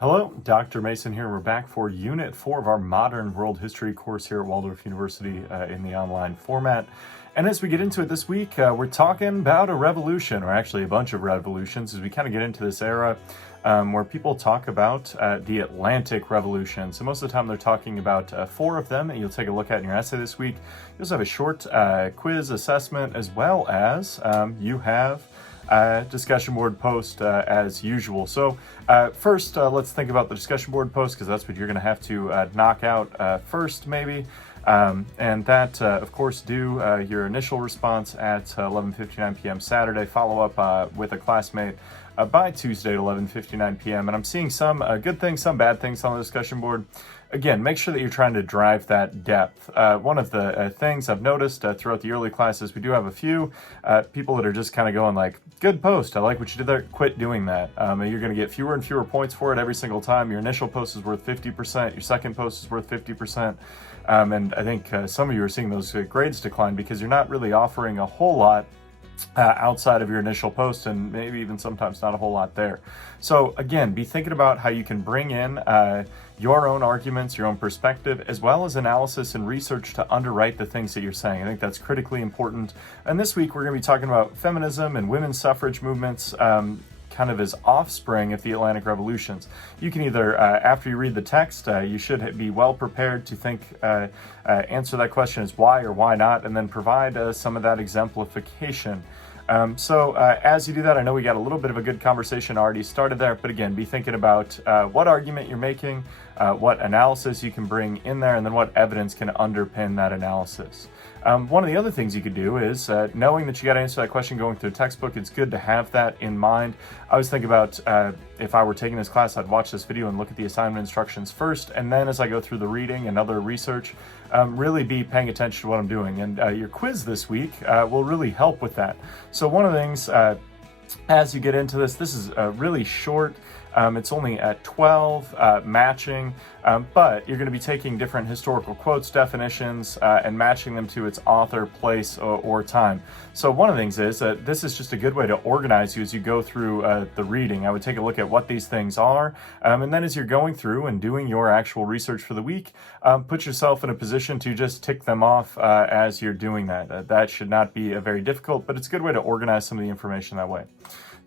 Hello, Dr. Mason here. We're back for Unit 4 of our Modern World History course here at Waldorf University in the online format. And as we get into it this week, we're talking about a revolution, or actually a bunch of revolutions, as we kind of get into this era where people talk about the Atlantic Revolution. So most of the time they're talking about 4 of them that you'll take a look at in your essay this week. You also have a short quiz assessment, as well as you have discussion board post as usual. So first, let's think about the discussion board post, because that's what you're going to have to knock out first, maybe. And that, of course, do your initial response at 11:59 p.m. Saturday. Follow up with a classmate by Tuesday at 11:59 p.m. And I'm seeing some good things, some bad things on the discussion board. Again, make sure that you're trying to drive that depth. One of the things I've noticed throughout the early classes, we do have a few people that are just kind of going like, good post, I like what you did there, quit doing that. You're going to get fewer and fewer points for it every single time. Your initial post is worth 50%, your second post is worth 50%. And I think some of you are seeing those grades decline because you're not really offering a whole lot outside of your initial post, and maybe even sometimes not a whole lot there. So again, be thinking about how you can bring in your own arguments, your own perspective, as well as analysis and research to underwrite the things that you're saying. I think that's critically important. And this week we're going to be talking about feminism and women's suffrage movements, kind of as offspring of the Atlantic Revolutions. You can either, after you read the text, you should be well prepared to think, answer that question as why or why not, and then provide some of that exemplification. So as you do that, I know we got a little bit of a good conversation already started there, but again, be thinking about what argument you're making, what analysis you can bring in there, and then what evidence can underpin that analysis. One of the other things you could do is, knowing that you got to answer that question going through a textbook, it's good to have that in mind. I always think about if I were taking this class, I'd watch this video and look at the assignment instructions first, and then as I go through the reading and other research, really be paying attention to what I'm doing. And your quiz this week will really help with that. So one of the things, as you get into this, this is really short. It's only at 12 matching, but you're going to be taking different historical quotes, definitions, and matching them to its author, place, or time. So one of the things is that this is just a good way to organize you as you go through the reading. I would take a look at what these things are, and then as you're going through and doing your actual research for the week, put yourself in a position to just tick them off as you're doing that. That should not be very difficult, but it's a good way to organize some of the information that way.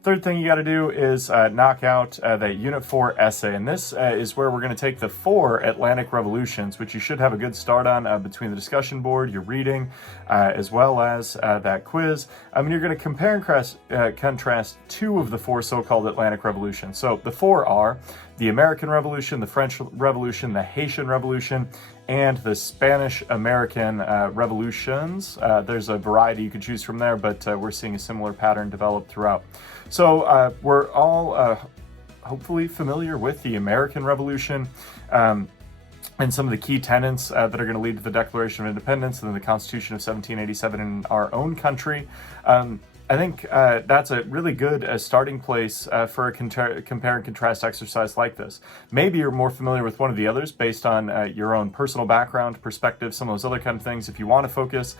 Third thing you got to do is knock out that Unit 4 essay, and this is where we're going to take the 4 Atlantic Revolutions, which you should have a good start on between the discussion board, your reading, as well as that quiz. You're going to compare and contrast 2 of the 4 so-called Atlantic Revolutions. So the 4 are the American Revolution, the French Revolution, the Haitian Revolution, and the Spanish-American revolutions. There's a variety you could choose from there, but we're seeing a similar pattern develop throughout. So we're all hopefully familiar with the American Revolution and some of the key tenets that are going to lead to the Declaration of Independence and then the Constitution of 1787 in our own country. I think that's a really good starting place for a compare and contrast exercise like this. Maybe you're more familiar with one of the others based on your own personal background, perspective, some of those other kind of things. If you want to focus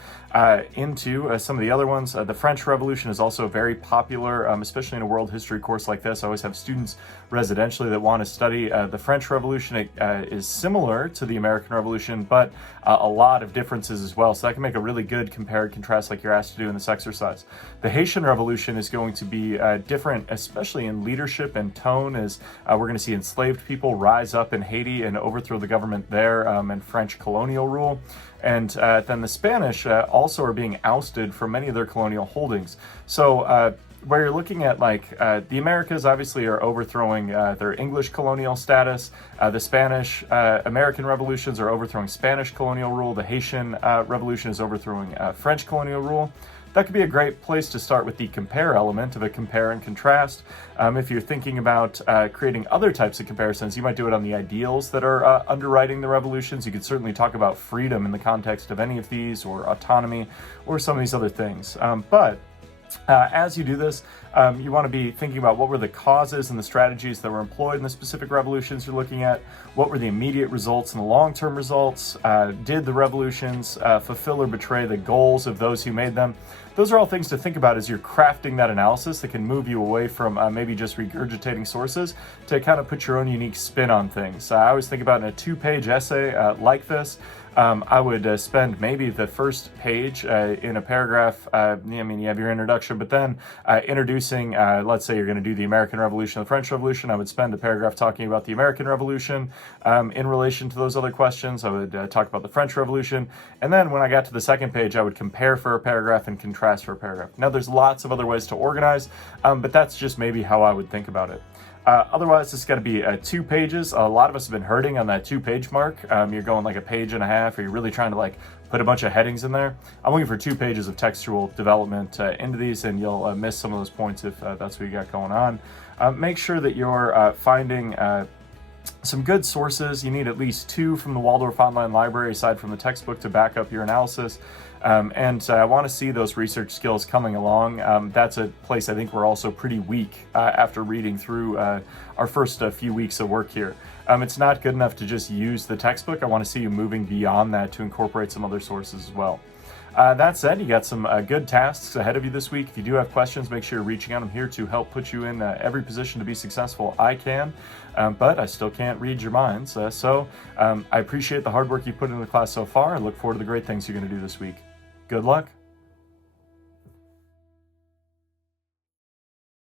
into some of the other ones, the French Revolution is also very popular, especially in a world history course like this. I always have students residentially that want to study the French Revolution. It is similar to the American Revolution, but a lot of differences as well. So that can make a really good compare and contrast like you're asked to do in this exercise. The Haitian Revolution is going to be different, especially in leadership and tone, as we're going to see enslaved people rise up in Haiti and overthrow the government there and French colonial rule. And then the Spanish also are being ousted from many of their colonial holdings. So where you're looking at the Americas obviously are overthrowing their English colonial status. The Spanish American revolutions are overthrowing Spanish colonial rule. The Haitian revolution is overthrowing French colonial rule. That could be a great place to start with the compare element of a compare and contrast. If you're thinking about creating other types of comparisons, you might do it on the ideals that are underwriting the revolutions. You could certainly talk about freedom in the context of any of these, or autonomy, or some of these other things. But as you do this, you want to be thinking about what were the causes and the strategies that were employed in the specific revolutions you're looking at. What were the immediate results and the long-term results? Did the revolutions fulfill or betray the goals of those who made them? those are all things to think about as you're crafting that analysis that can move you away from maybe just regurgitating sources to kind of put your own unique spin on things. I always think about in a 2-page essay like this, I would spend maybe the first page in a paragraph. I mean, you have your introduction, but then introducing, let's say you're going to do the American Revolution, the French Revolution. I would spend a paragraph talking about the American Revolution in relation to those other questions. I would talk about the French Revolution. And then when I got to the second page, I would compare for a paragraph and contrast for a paragraph. Now, there's lots of other ways to organize, but that's just maybe how I would think about it. Otherwise, it's got to be 2 pages. A lot of us have been hurting on that 2-page mark. You're going like a page and a half, or you're really trying to like put a bunch of headings in there. I'm looking for 2 pages of textual development into these, and you'll miss some of those points if that's what you got going on. Make sure that you're finding some good sources. You need at least 2 from the Waldorf Online Library aside from the textbook to back up your analysis. And I want to see those research skills coming along. That's a place I think we're also pretty weak after reading through our first few weeks of work here. It's not good enough to just use the textbook. I want to see you moving beyond that to incorporate some other sources as well. That said, you got some good tasks ahead of you this week. If you do have questions, make sure you're reaching out. I'm here to help put you in every position to be successful I can, but I still can't read your minds. So I appreciate the hard work you put into the class so far. I look forward to the great things you're going to do this week. Good luck.